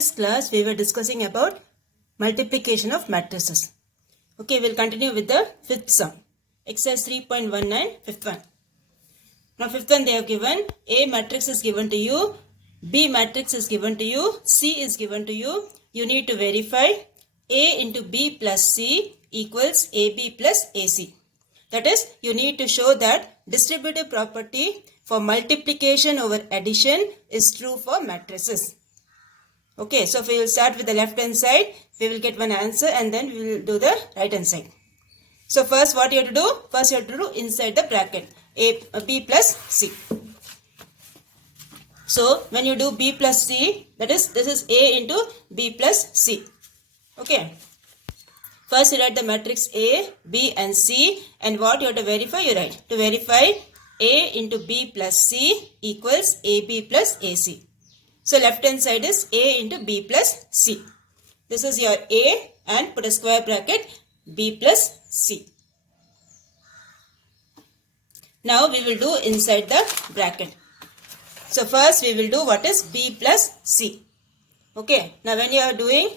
This class we were discussing about multiplication of matrices. Okay, we'll continue with the fifth sum. Exercise 3.19, fifth one. Now fifth one they have given A matrix is given to you, B matrix is given to you, C is given to you. You need to verify A into B plus C equals AB plus AC. That is, you need to show that distributive property for multiplication over addition is true for matrices. Okay, so we will start with the left hand side. We will get one answer and then we will do the right hand side. So first what you have to do? First you have to do inside the bracket B plus C. So when you do B plus C, that is this is A into B plus C. Okay. First you write the matrix A, B and C, and what you have to verify, you write. To verify A into B plus C equals AB plus AC. So left hand side is A into B plus C. This is your A and put a square bracket B plus C. Now we will do inside the bracket. So first we will do what is B plus C. Okay. Now when you are doing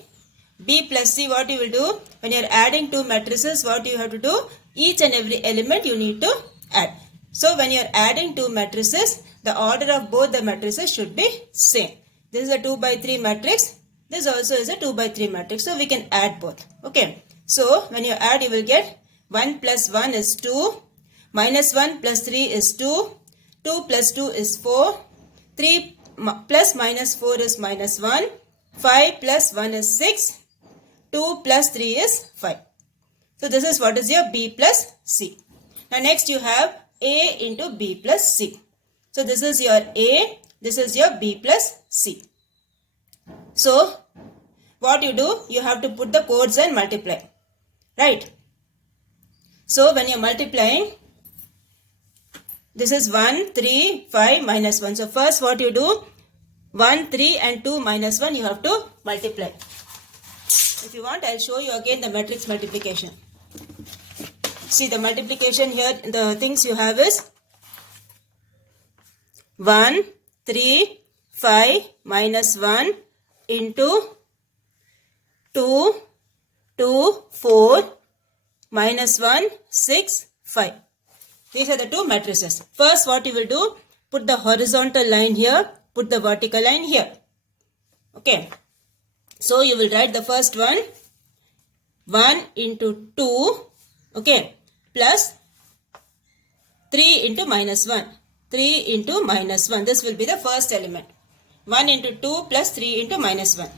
B plus C, what you will do? When you are adding two matrices, what you have to do? Each and every element you need to add. So when you are adding two matrices, the order of both the matrices should be same. This is a 2 by 3 matrix. This also is a 2 by 3 matrix. So we can add both. Okay. So when you add, you will get 1 plus 1 is 2. Minus 1 plus 3 is 2. 2 plus 2 is 4. 3 plus minus 4 is minus 1. 5 plus 1 is 6. 2 plus 3 is 5. So this is what is your B plus C. Now next you have A into B plus C. So this is your A. This is your B plus C. So, what you do? You have to put the codes and multiply. Right? So, when you are multiplying, this is 1, 3, 5, minus 1. So, first what you do? 1, 3 and 2 minus 1 you have to multiply. If you want, I will show you again the matrix multiplication. See the multiplication here, the things you have is 1, 3, 5 minus 1 into 2, 2, 4 minus 1, 6, 5. These are the two matrices. First what you will do, put the horizontal line here, put the vertical line here. Okay. So you will write the first one, 1 into 2, okay, plus 3 into minus 1. 3 into minus 1. This will be the first element. 1 into 2 plus 3 into minus 1.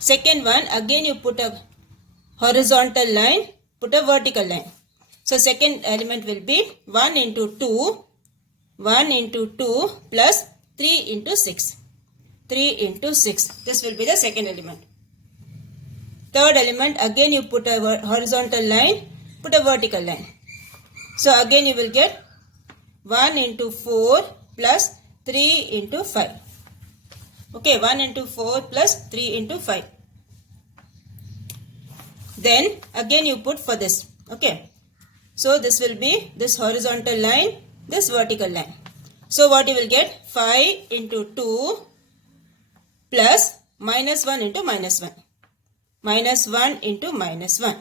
Second one, again you put a horizontal line, put a vertical line. So second element will be 1 into 2. 1 into 2 plus 3 into 6. 3 into 6. This will be the second element. Third element, again you put a horizontal line, put a vertical line. So again you will get 1 into 4 plus 3 into 5. Okay, 1 into 4 plus 3 into 5. Then again you put for this. Okay. So this will be this horizontal line, this vertical line. So what you will get? 5 into 2 plus minus 1 into minus 1. Minus 1 into minus 1.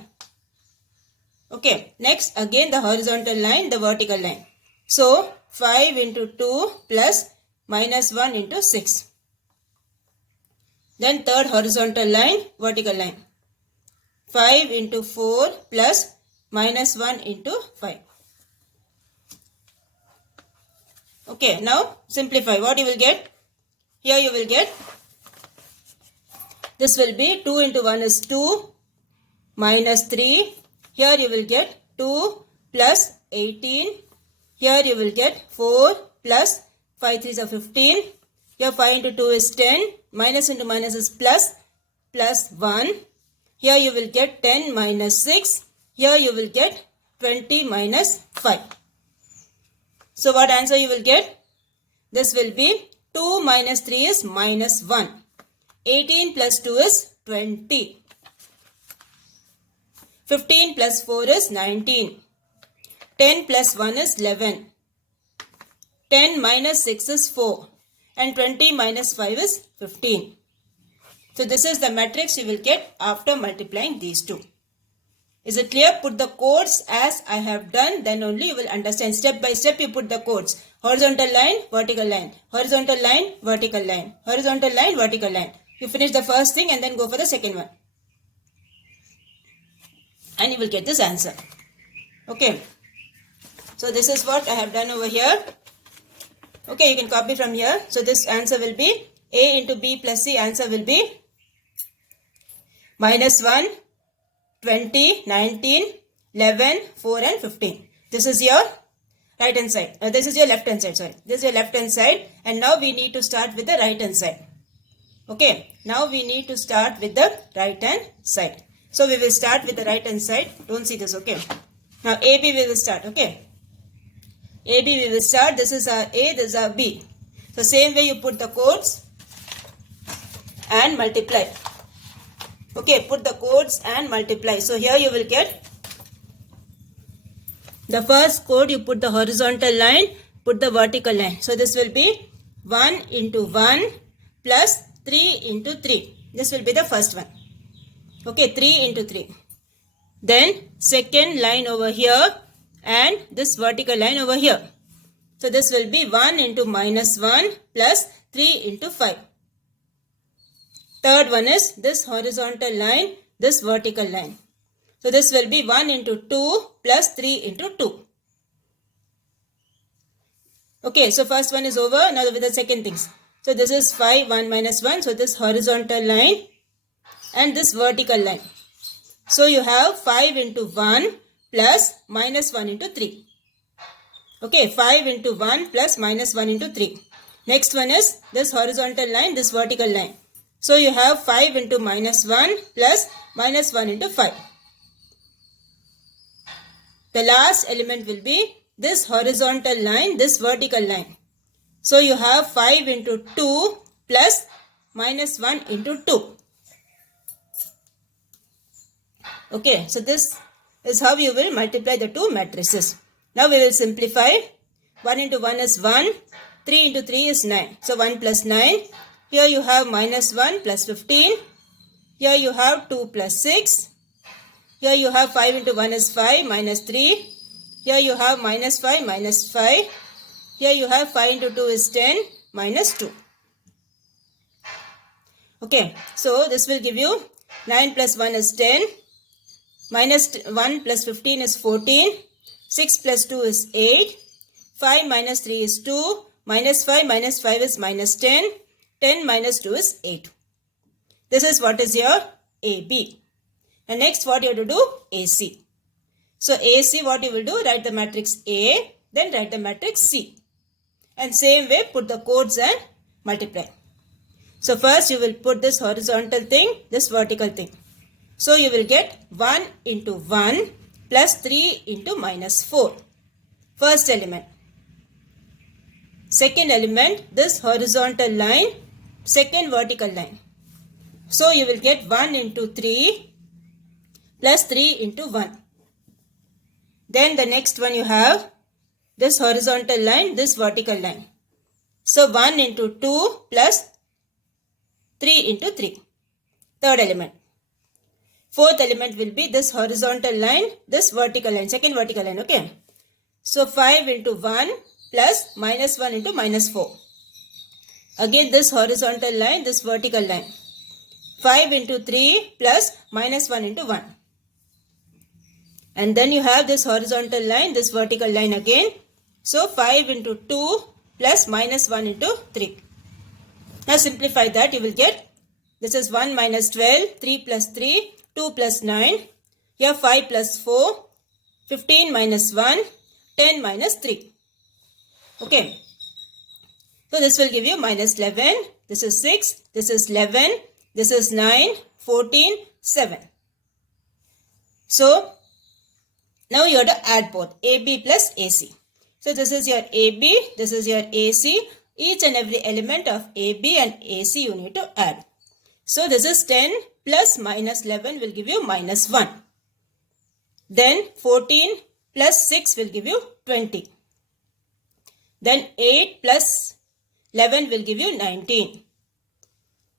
Okay. Next again the horizontal line, the vertical line. So 5 into 2 plus minus 1 into 6. Then third horizontal line, vertical line. 5 into 4 plus minus 1 into 5. Okay, now simplify. What you will get? Here you will get, this will be 2 into 1 is 2 minus 3. Here you will get 2 plus 18. Here you will get 4 plus 5 3s are 15. Here 5 into 2 is 10. Minus into minus is plus. Plus 1. Here you will get 10 minus 6. Here you will get 20 minus 5. So what answer you will get? This will be 2 minus 3 is minus 1. 18 plus 2 is 20. 15 plus 4 is 19. 10 plus 1 is 11. 10 minus 6 is 4. And 20 minus 5 is 15. So this is the matrix you will get after multiplying these two. Is it clear? Put the codes as I have done, then only you will understand. Step by step you put the codes. Horizontal line, vertical line. Horizontal line, vertical line. Horizontal line, vertical line. You finish the first thing and then go for the second one. And you will get this answer. Okay. So this is what I have done over here. Okay, you can copy from here. So this answer will be A into B plus C. Answer will be -1, 20, 19, 11, 4 and 15. This is your right hand side. This is your left hand side. Sorry. This is your left hand side. And now we need to start with the right hand side. Okay. Now we need to start with the right hand side. So we will start with the right hand side. Don't see this. Okay. Now AB we will start. Okay. AB we will start. This is our A. This is our B. So same way you put the codes and multiply. Okay, put the codes and multiply. So here you will get the first code, you put the horizontal line, put the vertical line. So this will be 1 into 1 plus 3 into 3. This will be the first one. Okay, 3 into 3. Then second line over here and this vertical line over here. So this will be 1 into -1 plus 3 into 5. Third one is this horizontal line, this vertical line. So this will be 1 into 2 plus 3 into 2. Okay, so first one is over. Now with the second things. So this is 5, 1 minus 1. So this horizontal line and this vertical line. So you have 5 into 1 plus -1 into 3. Okay, 5 into 1 plus -1 into 3. Next one is this horizontal line, this vertical line. So you have 5 into -1 plus -1 into 5. The last element will be this horizontal line, this vertical line. So you have 5 into 2 plus -1 into 2. Okay, so this is how you will multiply the two matrices. Now we will simplify. 1 into 1 is 1. 3 into 3 is 9. So 1 plus 9. Here you have -1 plus 15. Here you have 2 plus 6. Here you have 5 into 1 is 5 minus 3. Here you have -5 minus 5. Here you have 5 into 2 is 10 minus 2. Okay, so this will give you 9 plus 1 is 10. Minus 1 plus 15 is 14. 6 plus 2 is 8. 5 minus 3 is 2. Minus 5 minus 5 is minus 10. 10 minus 2 is 8. This is what is your AB. And next what you have to do? AC. So AC what you will do? Write the matrix A. Then write the matrix C. And same way put the codes and multiply. So first you will put this horizontal thing, this vertical thing. So you will get 1 into 1 plus 3 into -4. First element. Second element, this horizontal line, second vertical line. So you will get 1 into 3 plus 3 into 1. Then the next one you have this horizontal line, this vertical line. So 1 into 2 plus 3 into 3. Third element. Fourth element will be this horizontal line, this vertical line, second vertical line. Okay. So 5 into 1 plus -1 into -4. Again this horizontal line, this vertical line. 5 into 3 plus -1 into 1. And then you have this horizontal line, this vertical line again. So 5 into 2 plus -1 into 3. Now simplify that, you will get, this is 1 minus 12, 3 plus 3, 2 plus 9. Here 5 plus 4, 15 minus 1, 10 minus 3. Okay. So this will give you -11. This is 6. This is 11. This is 9, 14, 7. So now you have to add both AB plus AC. So this is your AB. This is your AC. Each and every element of AB and AC you need to add. So this is 10 plus -11 will give you -1. Then 14 plus 6 will give you 20. Then 8 plus 11 will give you 19.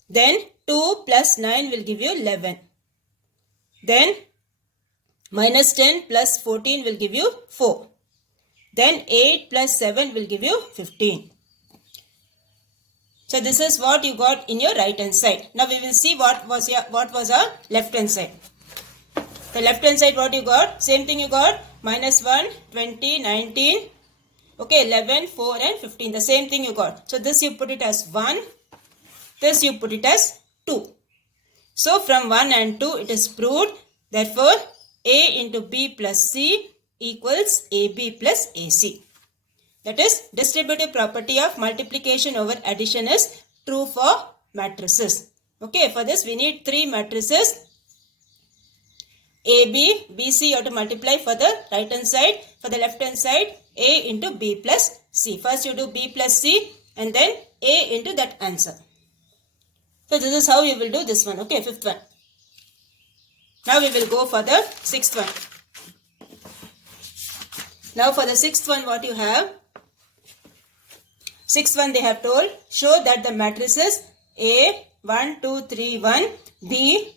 Then 2 plus 9 will give you 11. Then minus 10 plus 14 will give you 4. Then 8 plus 7 will give you 15. So this is what you got in your right hand side. Now we will see what was our left hand side. The left hand side what you got? Same thing you got. Minus 1, 20, 19. Okay, 11, 4 and 15. The same thing you got. So this you put it as 1. This you put it as 2. So from 1 and 2 it is proved. Therefore A into B plus C equals AB plus AC. That is, distributive property of multiplication over addition is true for matrices. Okay, for this we need 3 matrices. AB, BC you have to multiply for the right hand side. For the left hand side, A into B plus C. First you do B plus C and then A into that answer. So this is how you will do this one. Okay, fifth one. Now we will go for the sixth one. Now for the sixth one what you have? Sixth one they have told, show that the matrices A 1, 2, 3, 1, B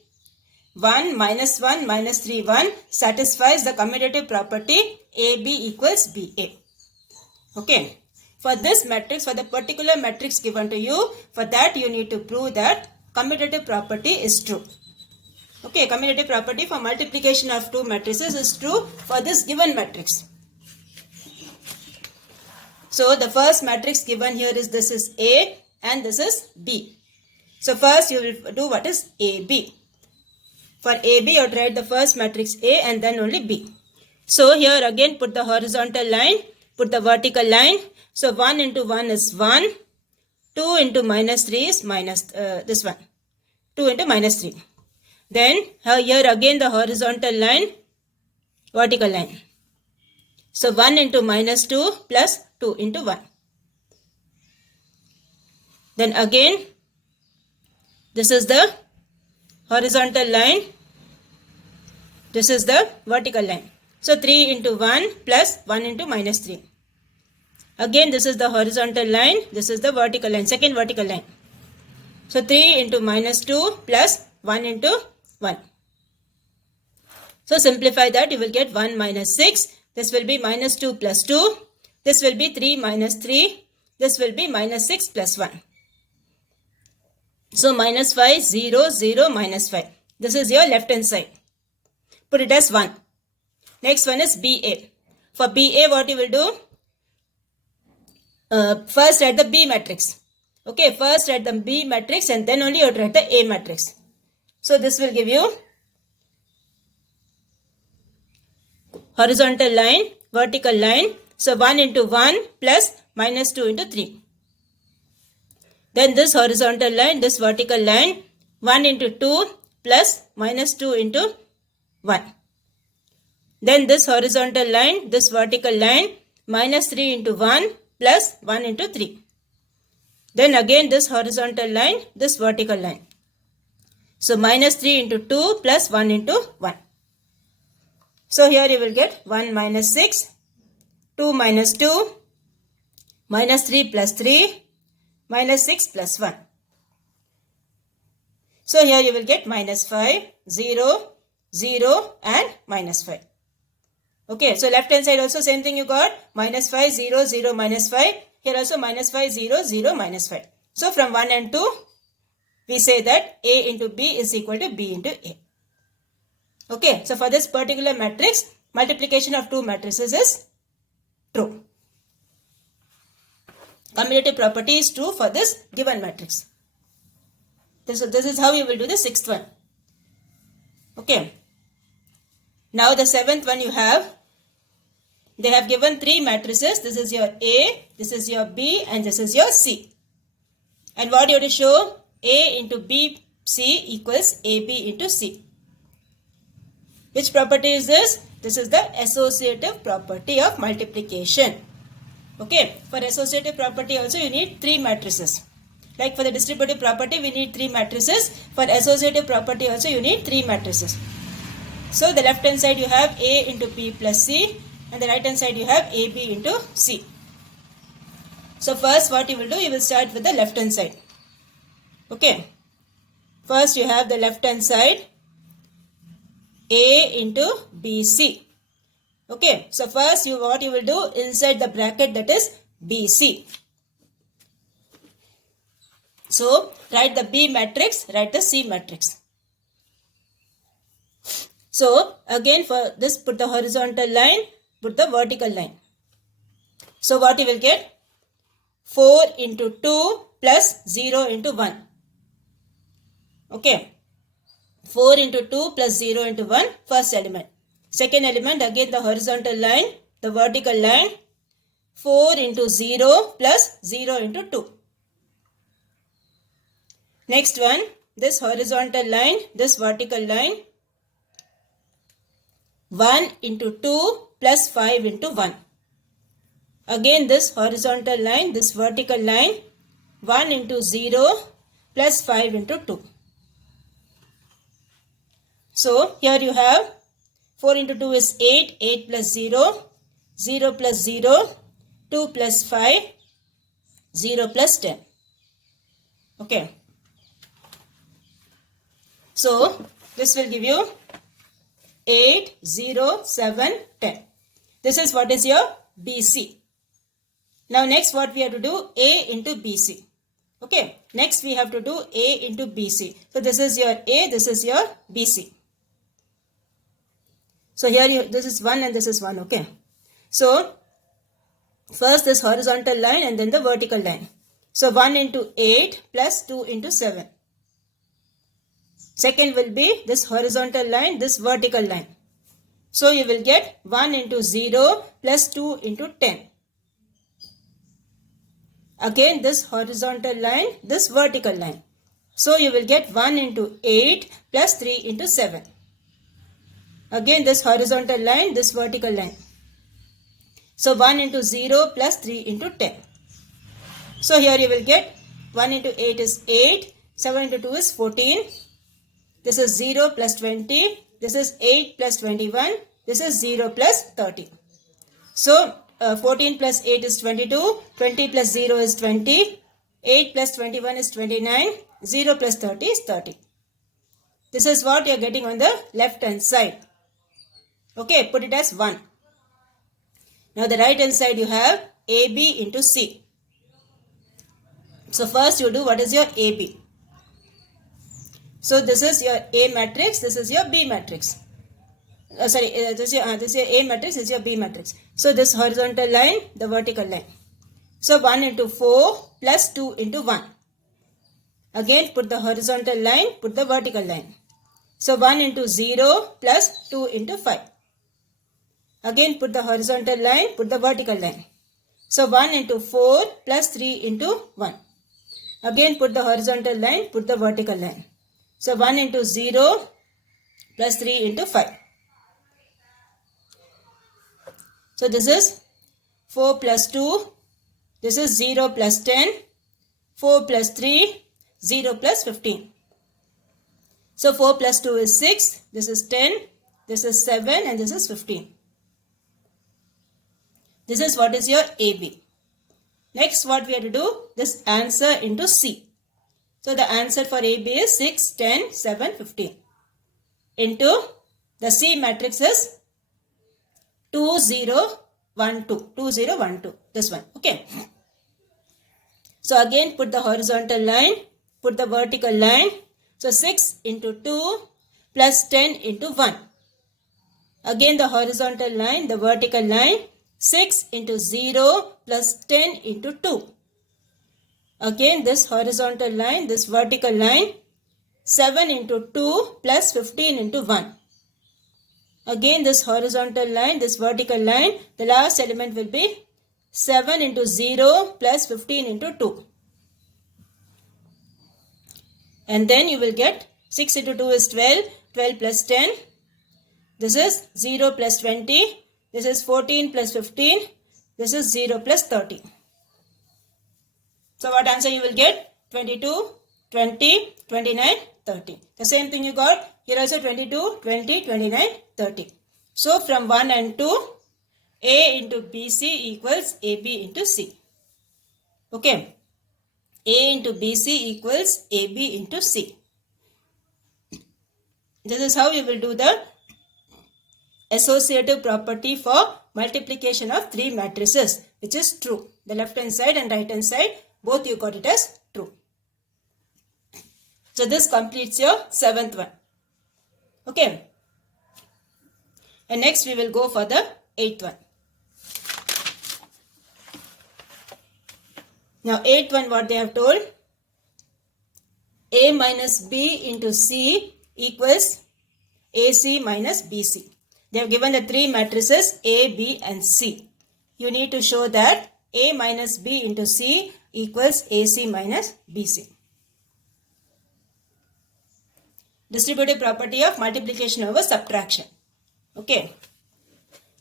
1, minus 1, minus 3, 1 satisfies the commutative property AB equals BA. Okay. For this matrix, for the particular matrix given to you, for that you need to prove that commutative property is true. Okay, commutative property for multiplication of two matrices is true for this given matrix. So the first matrix given here is this is A and this is B. So first you will do what is AB. For AB you have to write the first matrix A and then only B. So here again put the horizontal line, put the vertical line. So 1 into 1 is 1, 2 into minus 3 is minus this one, 2 into minus 3. Then here again the horizontal line, vertical line. So 1 into minus 2 plus 2 into 1. Then again this is the horizontal line, this is the vertical line. So 3 into 1 plus 1 into minus 3. Again this is the horizontal line, this is the vertical line, second vertical line. So 3 into minus 2 plus 1 into 1. So simplify that, you will get 1 minus 6. This will be minus 2 plus 2. This will be 3 minus 3. This will be minus 6 plus 1. So minus 5, 0, 0, minus 5. This is your left hand side. Put it as 1. Next one is BA. For BA what you will do? First write the B matrix. Okay, first write the B matrix and then only you have to write the A matrix. So this will give you horizontal line, vertical line. So 1 into 1 plus minus 2 into 3. Then this horizontal line, this vertical line, 1 into 2 plus minus 2 into 1. Then this horizontal line, this vertical line, minus 3 into 1 plus 1 into 3. Then again this horizontal line, this vertical line. So minus 3 into 2 plus 1 into 1. So here you will get 1 minus 6, 2 minus 2, minus 3 plus 3, minus 6 plus 1. So here you will get minus 5, 0, 0 and minus 5. Okay, so left hand side also same thing you got. Minus 5, 0, 0, minus 5. Here also minus 5, 0, 0, minus 5. So from 1 and 2, we say that A into B is equal to B into A. Okay, so for this particular matrix, multiplication of two matrices is true. Commutative property is true for this given matrix. This is how you will do the sixth one. Okay. Now the seventh one you have. They have given three matrices. This is your A, this is your B and this is your C. And what you have to show? A into B, C equals AB into C. Which property is this? This is the associative property of multiplication. Okay, for associative property also you need three matrices. Like for the distributive property we need three matrices. For associative property also you need three matrices. So the left hand side you have A into B plus C and the right hand side you have AB into C. So first what you will do, you will start with the left hand side. Okay. First you have the left hand side A into BC. Okay, so first what you will do inside the bracket, that is BC. So write the B matrix, write the C matrix. So again for this, put the horizontal line, put the vertical line. So what you will get? 4 into 2 plus 0 into 1. Okay. 4 into 2 plus 0 into 1, first element. Second element, again the horizontal line, the vertical line, 4 into 0 plus 0 into 2. Next one, this horizontal line, this vertical line, 1 into 2 plus 5 into 1. Again this horizontal line, this vertical line, 1 into 0 plus 5 into 2. So here you have 4 into 2 is 8, 8 plus 0, 0 plus 0, 2 plus 5, 0 plus 10. Okay. So this will give you 8, 0, 7, 10. This is what is your BC. Now next what we have to do, A into BC. Okay. Next we have to do A into BC. So this is your A, this is your BC. So here this is 1 and this is 1. Okay. So first this horizontal line and then the vertical line. So 1 into 8 plus 2 into 7. Second will be this horizontal line, this vertical line. So you will get 1 into 0 plus 2 into 10. Again this horizontal line, this vertical line. So you will get 1 into 8 plus 3 into 7. Again this horizontal line, this vertical line. So 1 into 0 plus 3 into 10. So here you will get 1 into 8 is 8, 7 into 2 is 14. This is 0 plus 20. This is 8 plus 21. This is 0 plus 30. So 14 plus 8 is 22. 20 plus 0 is 20. 8 plus 21 is 29. 0 plus 30 is 30. This is what you are getting on the left hand side. Okay, put it as 1. Now the right hand side you have AB into C. So first you do what is your AB. So this is your A matrix, this is your B matrix. This is your A matrix, this is your B matrix. So this horizontal line, the vertical line. So 1 into 4 plus 2 into 1. Again put the horizontal line, put the vertical line. So 1 into 0 plus 2 into 5. Again put the horizontal line, put the vertical line. So 1 into 4 plus 3 into 1. Again put the horizontal line, put the vertical line. So 1 into 0 plus 3 into 5. So this is 4 plus 2. This is 0 plus 10. 4 plus 3. 0 plus 15. So 4 plus 2 is 6. This is 10. This is 7 and this is 15. This is what is your AB. Next what we have to do, this answer into C. So the answer for AB is 6, 10, 7, 15. Into the C matrix is 2, 0, 1, 2. 2, 0, 1, 2. This one. Okay. So again put the horizontal line, put the vertical line. So 6 into 2 plus 10 into 1. Again the horizontal line, the vertical line. 6 into 0 plus 10 into 2. Again this horizontal line, this vertical line. 7 into 2 plus 15 into 1. Again this horizontal line, this vertical line. The last element will be 7 into 0 plus 15 into 2. And then you will get 6 into 2 is 12. 12 plus 10. This is 0 plus 20. This is 14 plus 15. This is 0 plus 30. So what answer you will get? 22, 20, 29, 30. The same thing you got. Here also 22, 20, 29, 30. So from 1 and 2, A into BC equals AB into C. Okay. A into BC equals AB into C. This is how you will do the associative property for multiplication of three matrices, which is true. The left hand side and right hand side, both you got it as true. So this completes your seventh one. Okay. And next we will go for the eighth one. Now eighth one, what they have told? A minus B into C equals AC minus BC. They have given the three matrices A, B and C. You need to show that A minus B into C equals AC minus BC. Distributive property of multiplication over subtraction. Okay.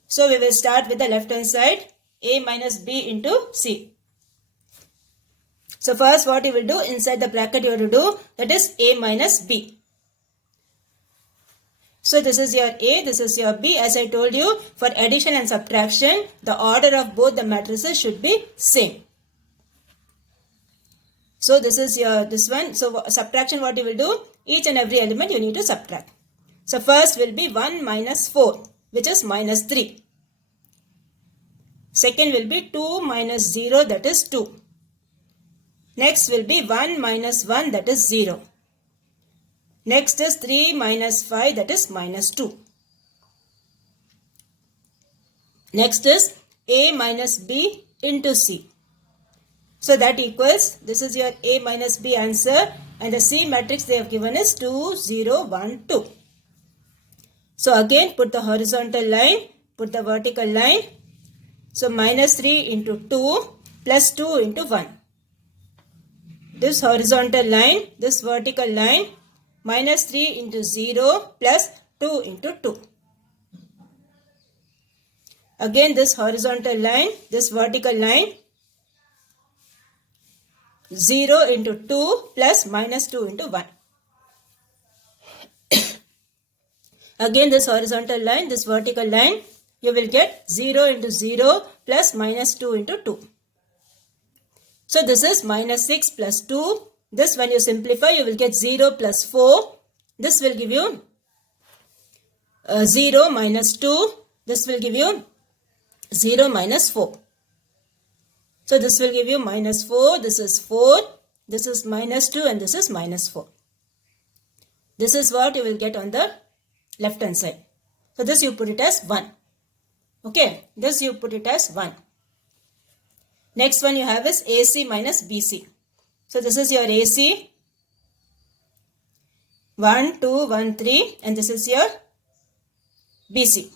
So we will start with the left hand side, A minus B into C. So first what you will do, inside the bracket you have to do, that is A minus B. So this is your A, this is your B. As I told you, for addition and subtraction, the order of both the matrices should be same. So this is this one. So subtraction, what you will do, each and every element you need to subtract. So first will be 1 minus 4, which is minus 3. Second will be 2 minus 0, that is 2. Next will be 1 minus 1, that is 0. Next is 3 minus 5, that is minus 2. Next is A minus B into C. So that equals, this is your A minus B answer, and the C matrix they have given is 2, 0, 1, 2. So again put the horizontal line, put the vertical line. So minus 3 into 2 plus 2 into 1. This horizontal line, this vertical line, minus 3 into 0 plus 2 into 2. Again this horizontal line, this vertical line, 0 into 2 plus minus 2 into 1. Again this horizontal line, this vertical line, you will get 0 into 0 plus minus 2 into 2. So this is minus 6 plus 2. This when you simplify, you will get 0 plus 4. This will give you 0 minus 2. This will give you 0 minus 4. So this will give you minus 4. This is 4. This is minus 2 and this is minus 4. This is what you will get on the left hand side. So this you put it as 1. Okay. This you put it as 1. Next one you have is AC minus BC. So this is your AC. 1, 2, 1, 3 and this is your BC.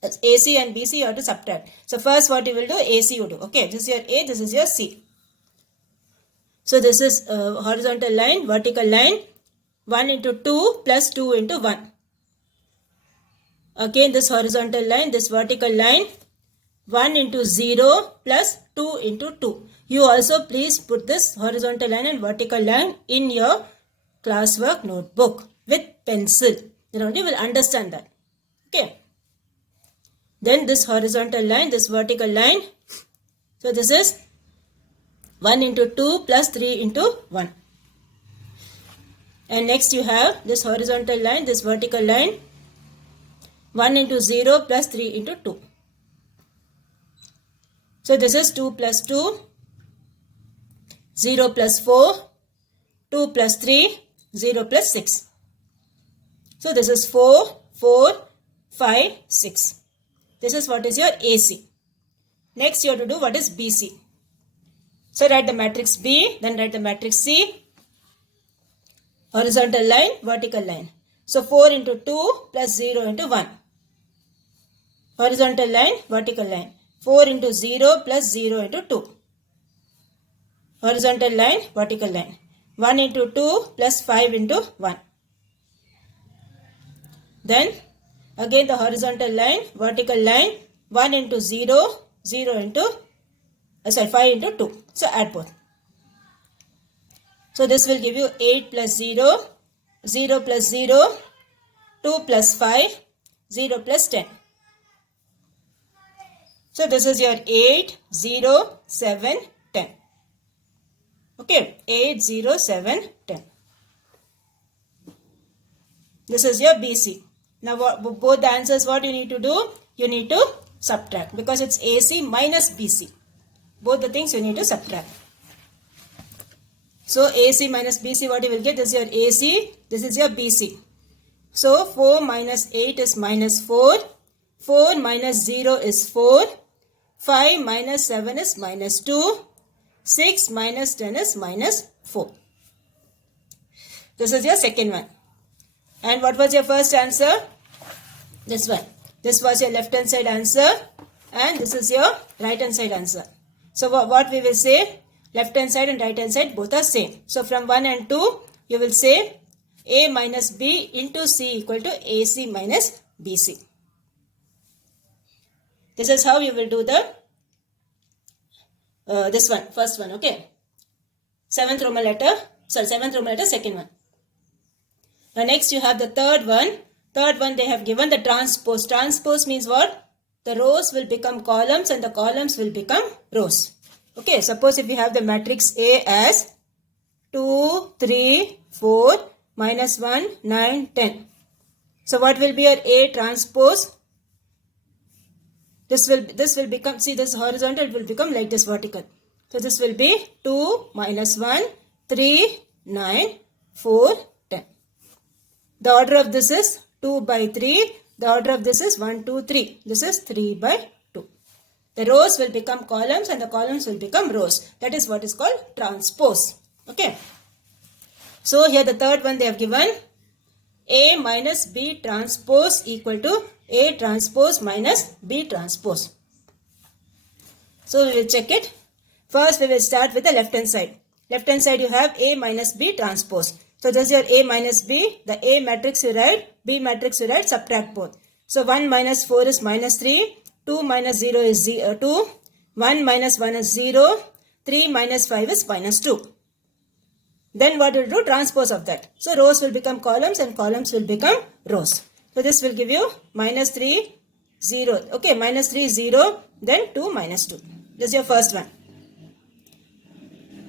That's AC and BC you have to subtract. So first what you will do, AC you do. Okay, this is your A, this is your C. So this is horizontal line, vertical line, 1 into 2 plus 2 into 1. Again this horizontal line, this vertical line, 1 into 0 plus 2 into 2. You also please put this horizontal line and vertical line in your classwork notebook with pencil. Then only you will understand that. Okay. Then this horizontal line, this vertical line. So this is 1 into 2 plus 3 into 1. And next you have this horizontal line, this vertical line. 1 into 0 plus 3 into 2. So this is 2 plus 2, 0 plus 4, 2 plus 3, 0 plus 6. So this is 4, 4, 5, 6. This is what is your AC. Next you have to do what is BC. So write the matrix B, then write the matrix C. Horizontal line, vertical line. So 4 into 2 plus 0 into 1. Horizontal line, vertical line. 4 into 0 plus 0 into 2. Horizontal line, vertical line. 1 into 2 plus 5 into 1. Then again the horizontal line, vertical line, 1 into 0, 0 into, 5 into 2. So add both. So this will give you 8 plus 0, 0 plus 0, 2 plus 5, 0 plus 10. So this is your 8, 0, 7, 10. Okay, 8, 0, 7, 10. This is your BC. Now both the answers, what you need to do? You need to subtract because it's AC minus BC. Both the things you need to subtract. So AC minus BC, what you will get? This is your AC, this is your BC. So 4 minus 8 is minus 4. 4 minus 0 is 4. 5 minus 7 is minus 2. 6 minus 10 is minus 4. This is your second one. And what was your first answer? This one. This was your left hand side answer. And this is your right hand side answer. So what we will say? Left hand side and right hand side both are same. So from 1 and 2, you will say A minus B into C equal to AC minus BC. This is how you will do the this one, first one, okay. Seventh Roman letter, second one. Now next you have the third one. Third one they have given the transpose. Transpose means what? The rows will become columns and the columns will become rows. Okay, suppose if you have the matrix A as 2, 3, 4, minus 1, 9, 10. So what will be your A transpose? This will become, see this horizontal will become like this vertical. So this will be 2, minus 1, 3, 9, 4, 10. The order of this is 2 by 3. The order of this is 1, 2, 3. This is 3 by 2. The rows will become columns and the columns will become rows. That is what is called transpose. Okay. So here the third one they have given A minus B transpose equal to A transpose minus B transpose. So we will check it. First we will start with the left hand side. Left hand side you have A minus B transpose. So this is your A minus B. The A matrix you write, B matrix you write, subtract both. So 1 minus 4 is minus 3. 2 minus 0 is 2. 1 minus 1 is 0. 3 minus 5 is minus 2. Then what will do? Transpose of that. So rows will become columns and columns will become rows. So this will give you minus 3, 0. Okay, minus 3, 0. Then 2 minus 2. This is your first one.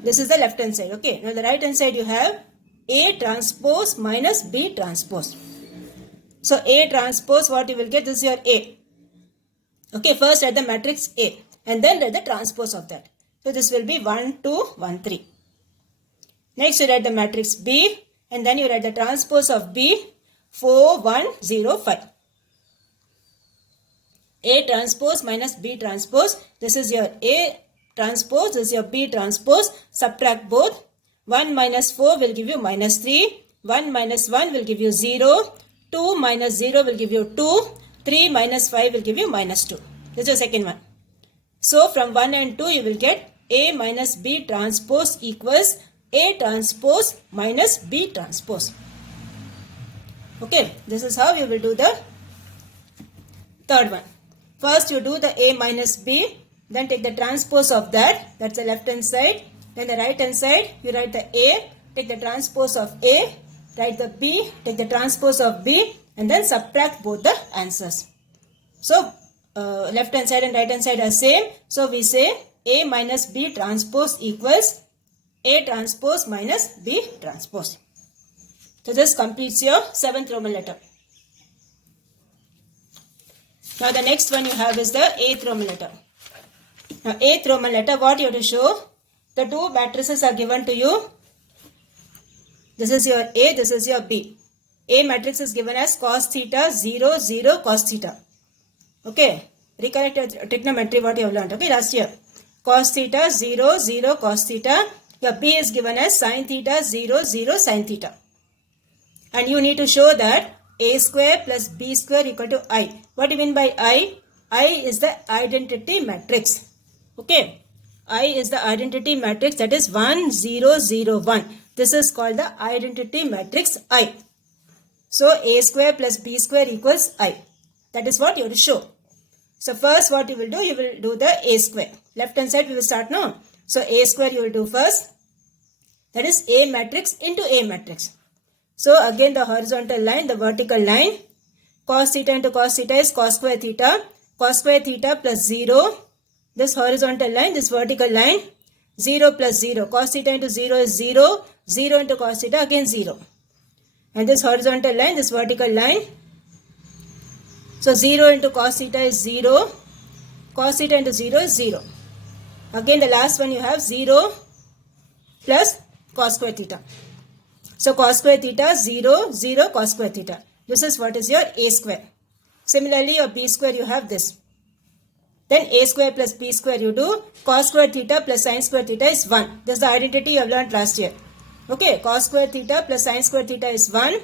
This is the left hand side. Okay, now the right hand side you have A transpose minus B transpose. So A transpose, what you will get? This is your A. Okay, first write the matrix A and then write the transpose of that. So this will be 1, 2, 1, 3. Next you write the matrix B and then you write the transpose of B 4, 1, 0, 5. A transpose minus B transpose. This is your A transpose, this is your B transpose. Subtract both. 1 minus 4 will give you minus 3. 1 minus 1 will give you 0. 2 minus 0 will give you 2. 3 minus 5 will give you minus 2. This is your second one. So from 1 and 2 you will get A minus B transpose equals A transpose minus B transpose. Okay, this is how you will do the third one. First you do the A minus B, then take the transpose of that, that's the left hand side. Then the right hand side, you write the A, take the transpose of A, write the B, take the transpose of B, and then subtract both the answers. So left hand side and right hand side are same. So we say A minus B transpose equals A transpose minus B transpose. So this completes your 7th Roman letter. Now the next one you have is the 8th Roman letter. Now 8th Roman letter, what you have to show? The two matrices are given to you. This is your A, this is your B. A matrix is given as cos theta 0, 0, cos theta. Okay, recollect your trigonometry what you have learned. Okay, last year. Cos theta 0, 0, cos theta. Your B is given as sin theta 0, 0, sin theta. And you need to show that A square plus B square equal to I. What do you mean by I? I is the identity matrix. Okay. I is the identity matrix, that is 1, 0, 0, 1. This is called the identity matrix I. So A square plus B square equals I. That is what you have to show. So first what you will do the A square. Left hand side we will start now. So A square you will do first. That is A matrix into A matrix. So again the horizontal line, the vertical line. Cos theta into cos theta is cos square theta. Cos square theta plus 0. This horizontal line, this vertical line. 0 plus 0. Cos theta into 0 is 0. 0 into cos theta again 0. and this horizontal line, this vertical line. So 0 into cos theta is 0. Cos theta into 0 is 0. Again the last one you have 0 plus cos square theta. So cos square theta 0, 0 cos square theta. This is what is your a square. Similarly your b square you have this. Then a square plus b square you do. Cos square theta plus sin square theta is 1. This is the identity you have learned last year. Okay, cos square theta plus sin square theta is 1.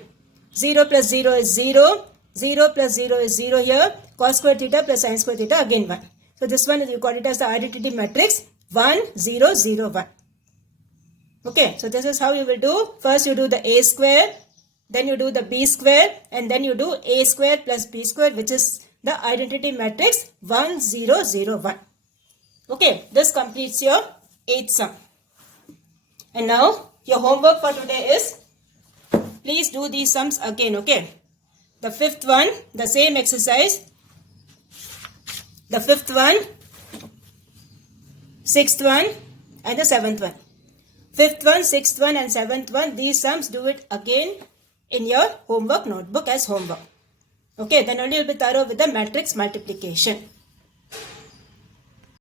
0 plus 0 is 0. 0 plus 0 is 0 here. Cos square theta plus sin square theta again 1. So this one you got it as the identity matrix 1, 0, 0, 1. Okay, so this is how you will do. First you do the a square, then you do the b square, and then you do a square plus b square, which is the identity matrix 1, 0, 0, 1. Okay, this completes your 8th sum. And now your homework for today is, please do these sums again, okay? The 5th one, the same exercise. The 5th one, 6th one, and the 7th one. 5th one, 6th one, and 7th one, these sums do it again in your homework notebook as homework. Okay, then only you'll be thorough with the matrix multiplication.